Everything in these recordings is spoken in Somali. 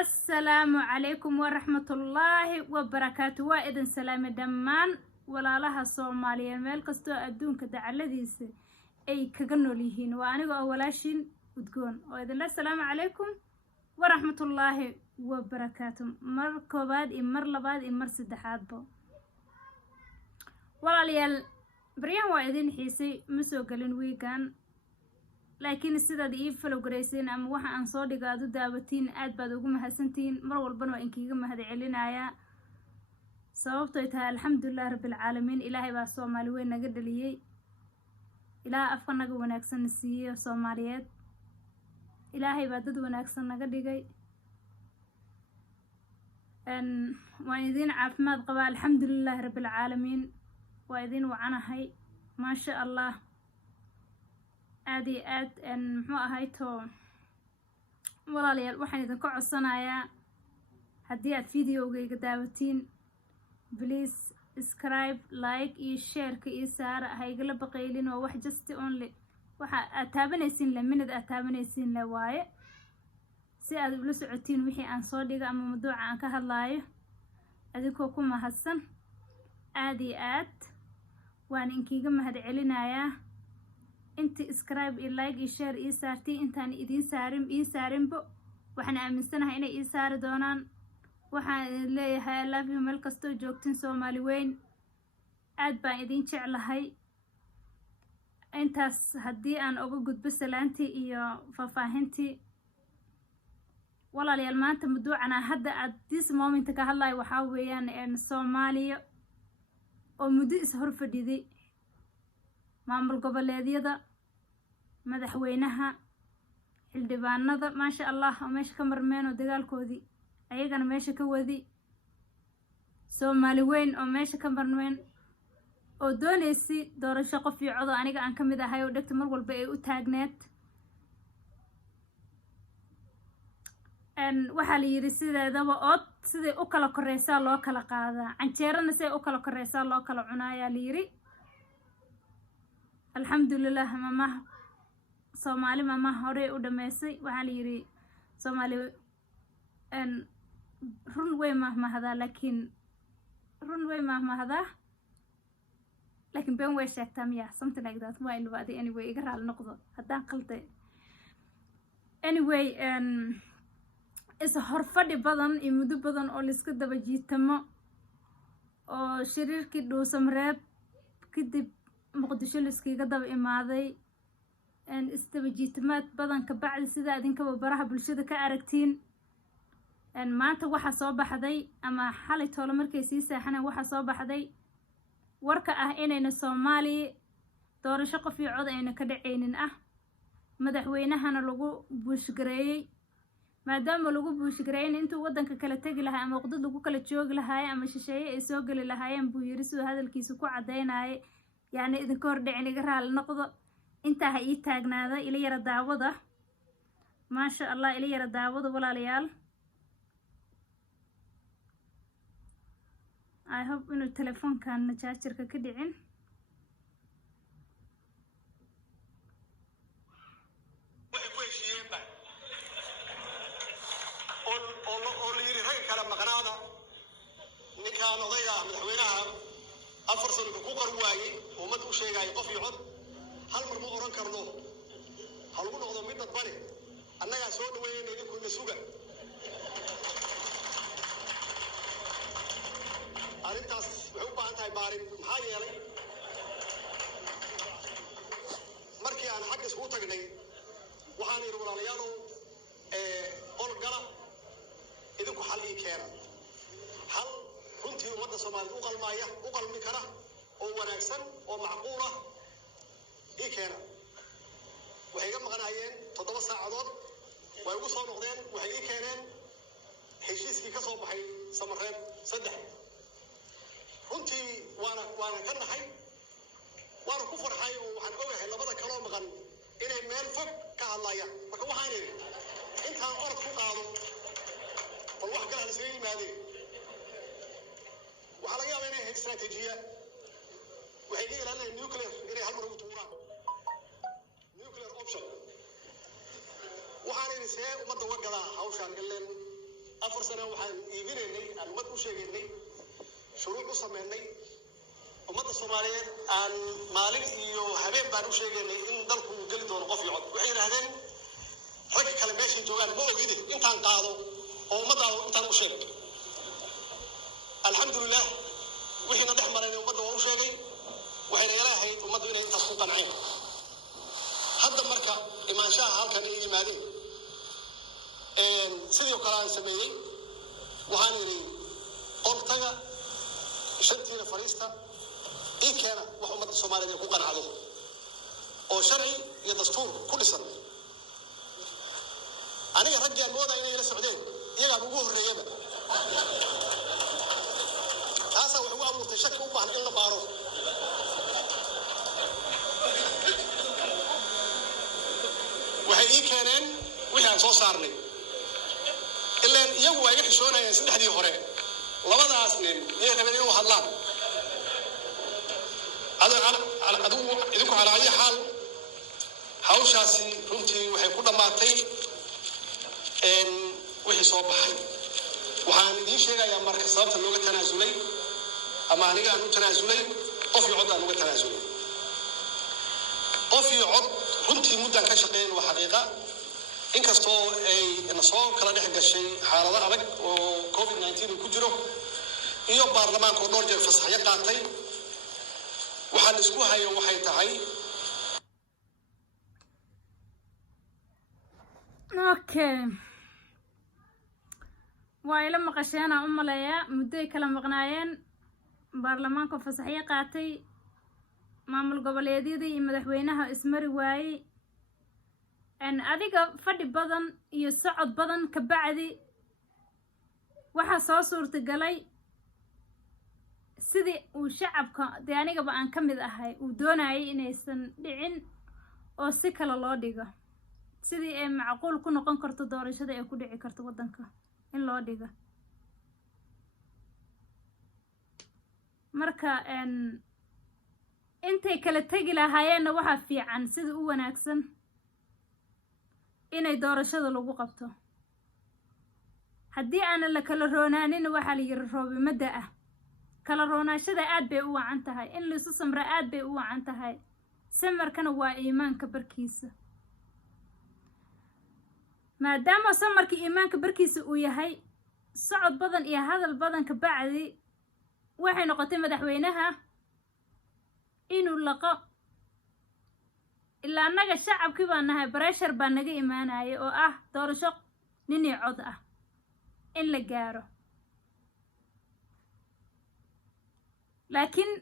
السلام عليكم ورحمة الله وبركاته. وإذن سلام دمان ولا لها صوماليا ميل كستو أدون كدعلديس أي كجنو ليهين وأنا أولاشين وتقول وإذن السلام عليكم ورحمة الله وبركاته. مر كوباد إمر لباد إمر سدحات بو ولا ليال بريان وإذن حيسي مسوقلن ويكان laakiin sidaad ii follow gareyseen ama waxa aan soo dhigaado daawatiin aad baad ugu mahadsantiin mar walbana waa inkiiga mahad celinaya sababtoo tahay alxamdulillah rabbil caalamiin ilaahay baa Soomaali weyn naga dhaliyay ilaahay afka naga wanaagsan siiyay Soomaaliyeed ilaahay baa dad wanaagsan naga dhigay waan idin caafimaad qaba alxamdulillah rabbil caalamiin waa idin wacanahay ma sha Allah aadi aad muxuu ahayto walaalayaal waxaan idin ka codsanayaa haddii aad videogayga daawatiin please subscribe like iyo share ka iyo saar ha igala baqaylin oo wax just only waxa aad taabanaysiin la minad aad taabanaysiin la waaye si aad ula socotiin wixii aan soo dhigo ama mawduuca aan ka hadlaayo adigoo ku mahadsan aadi aad waan inkiiga mahad celinayaa inti subscribe iyo like iyo share iyo saartii intaan idin saarin bo waxaan aaminsanahay inay ii saari doonaan waxaan leeyahay I love you meel kastoo joogtiin Soomaali weyn aad baan idin jeclahay intaas haddii aan uga gudbo salaantii iyo faahfaahintii walaalayaal maanta mawduucana hadda aad this moment ka hadlayo waxaa weeyaan Soomaaliya oo muddo is hor fadhiday maamul goboleedyada madaxweynaha xildhibaanada ma sha Allah oo meesha ka marmeen oo dagaalkoodii ayagana meesha ka wadi Soomaali weyn oo meesha ka marmeen oo doonaysi doorasho qof iyo cod aniga aan kamid ahay oo dhagta mar walba ay u taagneed waxa la yiri sideedaba ood sidii u kala koreysaa loo kala qaadaa canjeerana sidii u kala koreysaa loo kala cunayaa la yiri alxamdulillah mama Soomaali mama hore u dhameysay waxa la yiri Soomaali run way mahmahada laakiin been way sheegtaa miya something like that waa inuu baadi anyway iga raal noqdo haddaan qalday anyway is horfadhi badan iyo muddo badan oo la iska daba jiitamo oo shiriirkii dhuusamreeb kadib muqdisho la iskaga daba imaaday isdaba jiitamaad badan ka bacdi sida idinkaba baraha bulshada ka aragtiin maanta waxa soo baxday ama xalay toolo markay sii saaxaneen waxa soo baxday warka ah inayna Soomaali doorasho qof iyo cod ayna ka dhaceynin ah madaxweynahana lagu buushgareeyay maadaama lagu buushgareeyay intuu wadanka kala tagi lahaa ama waqti lagu kala joogi lahaa ama shisheeye ay soo gali lahaayeen buu yiri soo hadalkiisa ku cadeynayay يعني إذا كور دعني قرها النقطة انتها إيه تاجنادا إلي يرى دعوضة ما شاء الله إلي يرى دعوضة ولا ليال I hope إنه التلفون كان نجاشر كدعين أفرسل بكوكر واي وما تقولش جاي قفي عد هل مرمو أوران كرنو هل قلنا هذا ميت تبالي أنا يا سود وين يجي كل سوقة أنت حب أنت بارد هاي يلي مركي عن حق سقوطك ني وحاني رولا ليالو قول قرا إذا كحل إيكيرا حل runtii ummadda Soomaaliyeed u qalmi kara oo wanaagsan oo macquul ah keena waxay ka maqnaayeen 7 saacadood way ugu soo noqdeen waxay ii keeneen heshiiskii ka soo baxay Samareeb 3 runtii waana ka naxay waana ku farxay oo waxaan ogahay labada kale oo maqan inay meel fog ka hadlayaan marka waxaan idhi intaan orod ku qaado oo wax kale isla yimaadeen وعلى جال إنه استراتيجية وهيجي لنا النيوكلير إنه هالمرة وطوران نيوكلير أوبشن وحنا نسيء وما توقع هاوشان قلنا 4 sano waxaan iibinaynay aan umad u sheegaynay shuruuc u sameynay ummadda Soomaaliyeed aan maalin iyo habeen baan u sheegaynay in dalku uu gali doono qof iyo cod waxay yiraahdeen rag kale meesha joogaan ma ogid intaan qaado oo ummadda intaan u sheegay alxamdulillah wixina dhex maray ummadda waa u sheegay waxayna ilaahay ummaddu inay intaas ku qanceen hadda marka imaanshaha halkan ay yimaadeen sidoo kale aan sameeyay waxaan yiri qoltaga shantiina fariista keena wax ummadda Soomaaliyeed ku qancado oo sharci iyo dastuur ku dhisan aniga ragga mooda inay la socdeen iyaga ugu horeeyaba taasa wuxuu abuurtay shaki u baahan in la baaro waxay keeneen wixii aan soo saarnay ilaa iyagu ay xishoonayeen saddexdii hore labadaas nin iyo rabeen inuu hadlaan idinku على أي حال hawshaasi runtii waxay ku dhamaatay wixii soo baxay waxaan idin sheegayaa marka sababta looga tanaasulay ama aniga aan u tanaasulay qof iyo cod aan uga tanaasulay qof iyo cod runtii muddan ka shaqeyn waa xaqiiqa inkastoo ay soo kala dhex gashay xaalado adag oo COVID-19 ku jiro iyo baarlamaanka oo dhowr jeer fasaxyo qaatay waxaan isku hayo waxay tahay okay waa ila maqasheen aan u maleeyaa muddo ay kala maqnaayeen baarlamaanka fasaxyo qaatay maamul goboleedyadii iyo madaxweynaha ismari waayay adiga fadhi badan iyo socod badan ka bacdi waxaa soo suurtagalay sidii uu shacabka dee anigaba aan ka mid ahay uu doonayay inaysan dhicin oo si kale loo dhigo sidii ay macquul ku noqon karto doorashada ay ku dhici karto waddanka in loo dhigo marka intay kala tegi lahaayeenna waxaa fiican sida u wanaagsan inay doorashada lagu qabto haddii aanan la kala roonaanin waxaa la yiri roobimada ah kala roonaashada aad bay u wacan tahay in liisu samra aad bay u wacan tahay samarkana waa iimaanka barkiisa maadaama samarka iimaanka barkiisa uu yahay socod badan iyo hadal badan ka bacdi waxay noqotay madaxweynaha inuu laqo ilaa annaga shacabkii baan nahay pressure baa naga imaanayay oo ah doorasho ninii cod ah in la gaaro laakiin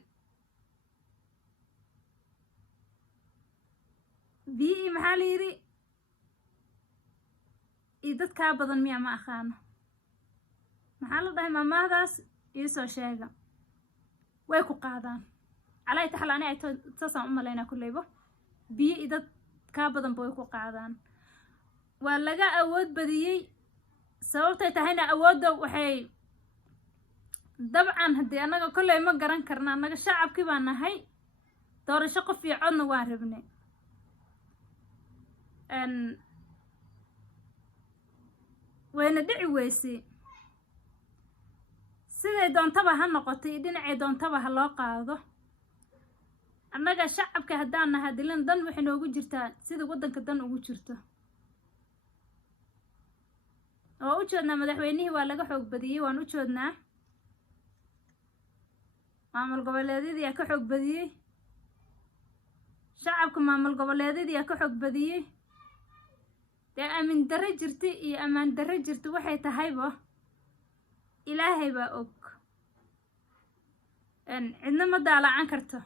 bii maxaa la yidhi iyo dadkaa badan miyaa ma aqaano maxaa la dhahay maamaahdaas iisoo sheega way ku qaadaan calaa taxal ani ay saasaan u malaynaa kulleybo biyo iyo dad kaa badanba way ku qaadaan waa laga awood badiyey sababtay tahayna awoodda waxay dabcan haddii annaga kolley ma garan karna annaga shacabkii baa nahay doorasho qof iyo codna waan rabnay wayna dhici weysay siday doontaba ha noqotay iyo dhinacay doontaba ha loo qaado annaga shacabka haddaan nahay dilan dan waxay noogu jirtaa sida waddanka dan ugu jirto oo u jeednaa madaxweynihii waa laga xoog badiyey waan u jeednaa maamul goboleedyadii yaa ka xoog badiyey shacabka maamul goboleedyadii yaa ka xoog badiyey dee aamin darro jirta iyo ammaan darro jirta waxay tahayba ilaahay baa og cidna ma daalacan karto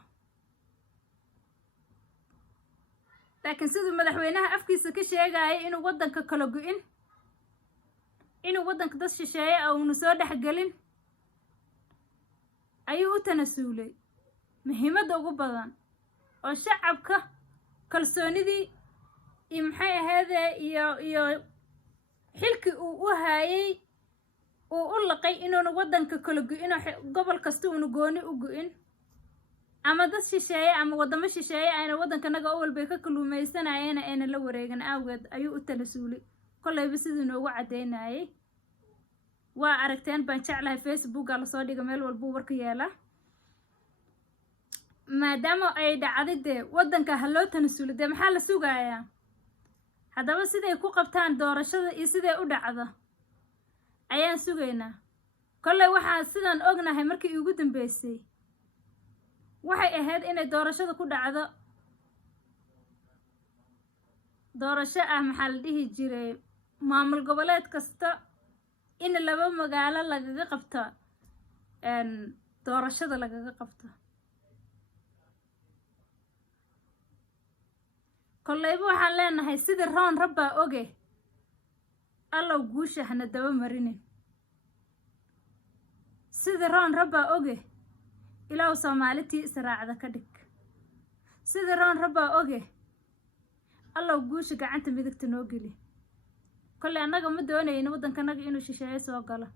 laakiin siduu madaxweynaha afkiisa ka sheegayay inuu waddanka kala go-in inuu waddanka dad shisheeye uuna soo dhexgelin ayuu u tanasuulay muhiimadda ugu badan oo shacabka kalsoonidii iyo maxay ahaydee iyo xilkii uu u haayay uu u laqay inuuna waddanka kala go-in gobol kasta uuna gooni u go-in ama dad shisheeye ama waddamo shisheeye ayna waddankanaga o walbay ka kaluumaysanayeen ayna la wareegan awgeed ayuu u tanasuulay kollayba sidii noogu caddaynayay waa aragteen baan jeclahay facebooka la soo dhiga meel walbuu warka yeela maadaama ay dhacday dee waddanka ha loo tanasulo dee maxaa la sugayaa haddaba siday ku qabtaan doorashada iyo siday u dhacdo ayaan sugaynaa kolley waxaa sidaan ognahay markii ugu dambeysay waxay ahayd inay doorashada ku dhacdo doorasho ah maxaa la dhihi jiray maamul goboleed kasta in 2 magaalo lagaga qabto doorashada lagaga qabto kolleyba waxaan leenahay sidii roon rabbaa oge allow guusha hana daba marinin sidii roon rabbaa oge ilaahu soomaalitii israacda ka dhig sidii roon rabbaa oge allow guusha gacanta midigta noo geli kolley annaga ma doonayno waddankanaga inuu shisheeye soo galo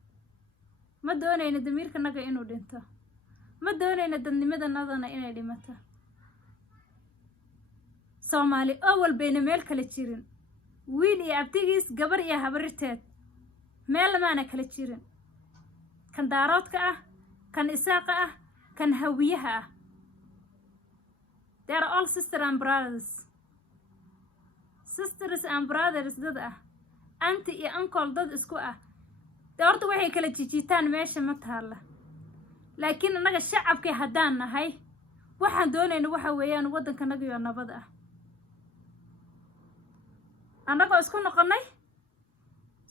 ma doonayno damiirkanaga inuu dhinto ma doonayno dadnimadanadana inay dhimato soomaali oo walbayna meel kala jirin wiil iyo abtigiis gabar iyo habarirteed meel lamaana kala jirin kan daaroodka ah kan isaaqa ah kan hawiyaha ah they are all sisters and brothers dad ah anti iyo uncle dad isku ah dee horta waxay kala jijiitaan meesha ma taalla laakiin annaga shacabkii haddaan nahay waxaan doonayna waxa weeyaan waddankanaga iyo nabad ah annagoo isku noqonnay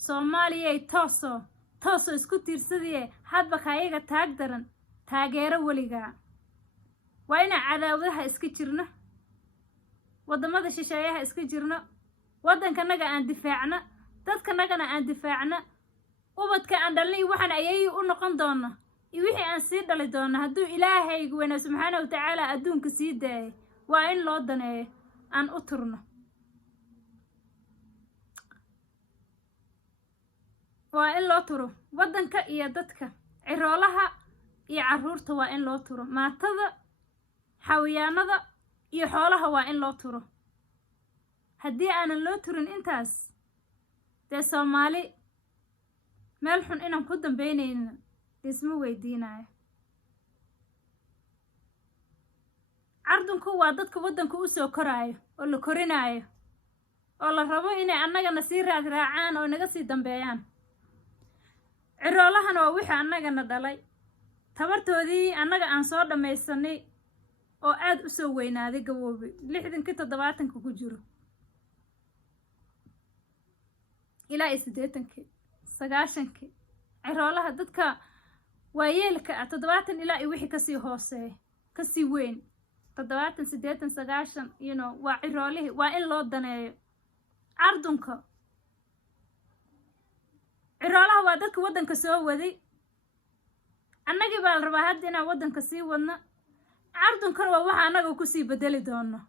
soomaaliyay toosoo isku tiirsadiye hadba kaayaga taag daran taageero weligaa waa inaan cadaawadaha iska jirno waddamada shisheeyaha iska jirno waddankanaga aan difaacno dadkanagana aan difaacno ubadka aan dhalnay waxaan ayay u noqon doono iyo wixii aan sii dhali doono hadduu ilaahaygu weyna subxaana wa tacaala adduunka sii daayay waa in loo daneeyo aan u turno waa in loo turo waddanka iyo dadka ciroolaha iyo carruurta waa in loo turo maatada xawayaanada iyo xoolaha waa in loo turo haddii aanan loo turin intaas dee soomaali meel xun inaan ku dambaynayno isma weydiinayo cardunku waa dadka waddanka u soo koraayo oo la korinaayo oo la rabo inay annagana sii raacaan oo naga sii dambeeyaan ciroolahana waa wixii annagana dhalay tabartoodii annaga aan soo dhammaysanay oo aad u soo weynaaday gaboobay 60 70 ku jiro ilaa 80 90 ciroolaha dadka waayeelka ah 70 ilaa iyo wixii kasii hooseeya kasii weyn 70 80 90 waa ciroolihii waa in loo daneeyo cardunka ciroolaha waa dadka waddanka soo waday annagii baa la rabaa hadda inaan waddanka sii wadno cardunkana waa waxa annaga kusii bedeli doono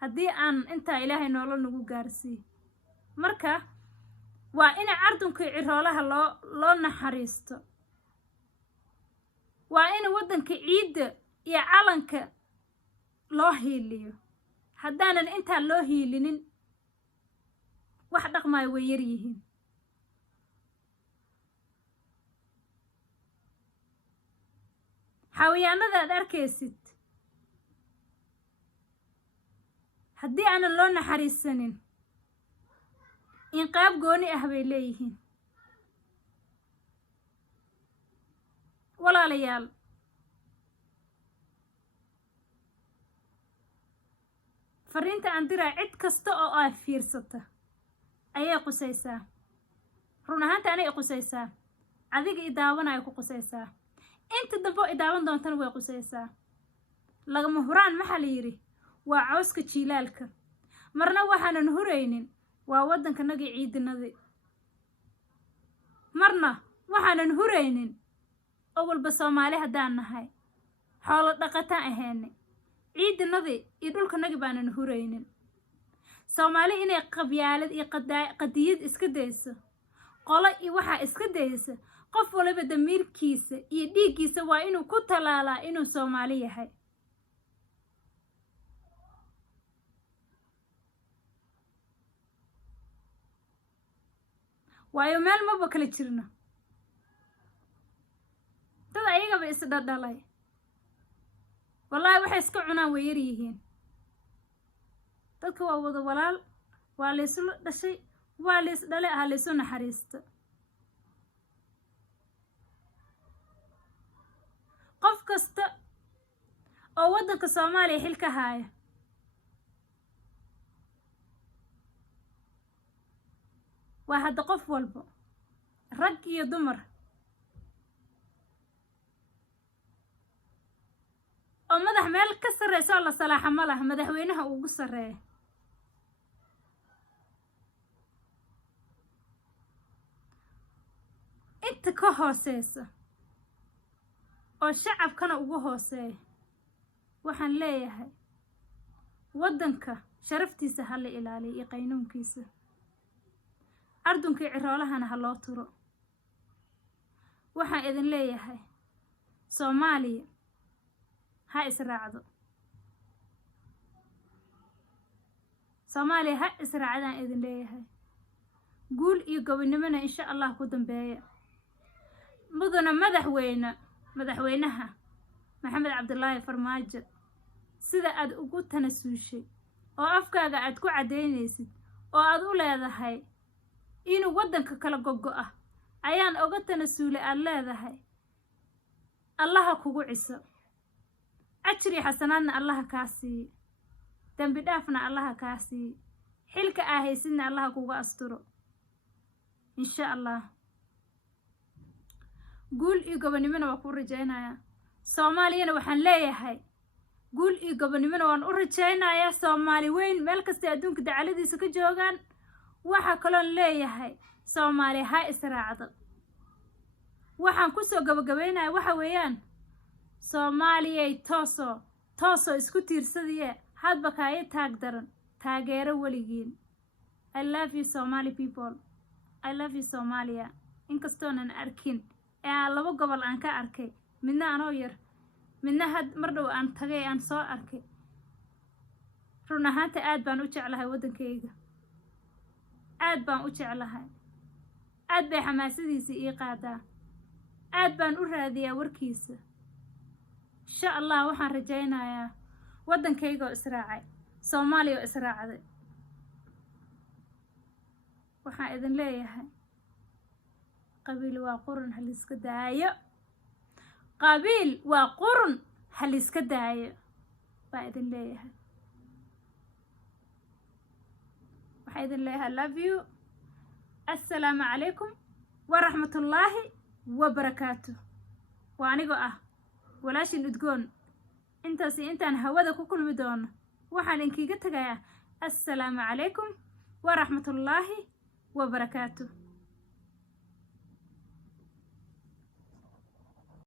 haddii aan intaa ilaahay noola nagu gaarsiiyo marka waa in cardunka ciroolaha loo naxariisto waa in waddanka ciidda iyo calanka loo hiiliyo haddaanan intaa loo hiilinin wax dhaqmaayo way yar yihiin xawayaanada aad arkaysid haddii aanan loo naxariisanin inqaab gooni ah bay leeyihiin walaalayaal fariinta aan diraa cid kasta oo aad fiirsata ayay qusaysaa run ahaanta anay qusaysaa adiga i daawanayo ku qusaysaa inta dambe oo i daawan doontana way qusaysaa lagama huraan maxaa la yidhi waa cawska jiilaalka marna waxaanan huraynin waa waddankanagii ciidinadii marna waxaanan huraynin oo walba soomaali haddaan nahay xoolo dhaqataan ahayne ciidinadii iyo dhulkanagii baanan huraynin soomaali inay qabyaalad iyo qadiyad iska dayso qolo iyo waxaa iska daysa qof waliba damiirkiisa iyo dhiiggiisa waa inuu ku talaalaa inuu soomaali yahay waayo meel maba kala jirno ayagaba isdhadhalay wallaahi waxay iska cunaan way yar yihiin dadka waa wada walaal waa laysu dhashay waa lays dhalay ah laysu naxariisto qof kasta oo waddanka Soomaaliya xil ka haya waa hadda qof walba rag iyo dumar oo madax meel ka sarreysa la salaaxa ma laha madaxweynaha ugu sarreeya inta ka hooseysa oo shacabkana ugu hooseeya waxaan leeyahay waddanka sharaftiisa ha la ilaaliyo iyo qaynuunkiisa ardunkii ciroolahana ha loo turo waxaan idin leeyahay Soomaaliya ha israacdo Soomaaliya ha israacdaan idin leeyahay guul iyo gobonimona insha Allah ku dambeeya mudana madaxweynaha Maxamed Cabdullaahi Farmaajo sida aad ugu tanasuushay oo afkaaga aad ku cadeynaysid oo aad u leedahay inuu waddanka kala gogo'ah ayaan uga tanasuulay aad leedahay allaha kugu ciso ajri xasanaadna allaha kaa siiyo dambi dhaafna allaha kaa siiyo xilka aa haysidna allaha kuga asturo insha Allah guul iyo gobonimona waa ku rajaynayaa Soomaaliyana waxaan leeyahay guul iyo gobonimona waan u rajaynayaa Soomaali weyn meel kasta adduunka dacaladiisa ka joogaan waxa kale oo leeyahay Soomaaliya ha israacdo waxaan ku soo gabagabeynaa waxa weeyaan Soomaaliya tooso isku tiirsadiye hadba kaaya taag daran taageero waligiin I love you Somali people I love you Somalia inkastoonan arkin ee laba gobol aan ka arkay midna anoo yar midna had mar dhow aan tagay aan soo arkay run ahaanta aad baan u jeclahay waddankayga aad baan u jeclahay aad bay xamaasadiisa ii qaadaa aad baan u raadiyaa warkiisa insha Allah waxaan rajaynayaa waddankayga oo israacay Soomaaliya oo israacday waxaan idin leeyahay qabiil waa qurun hal iska daayo qabiil waa qurun hal iska daayo baa idin leeyahay waxaan idin leeyahay love you assalaamu calaykum waraxmatullaahi wabarakaatuh waa anigoo ah walaashin udgoon intaas intaan hawada ku kulmi doono waxaan inkiga tagayaa assalaamu calaykum waraxmatullaahi wabarakaatuh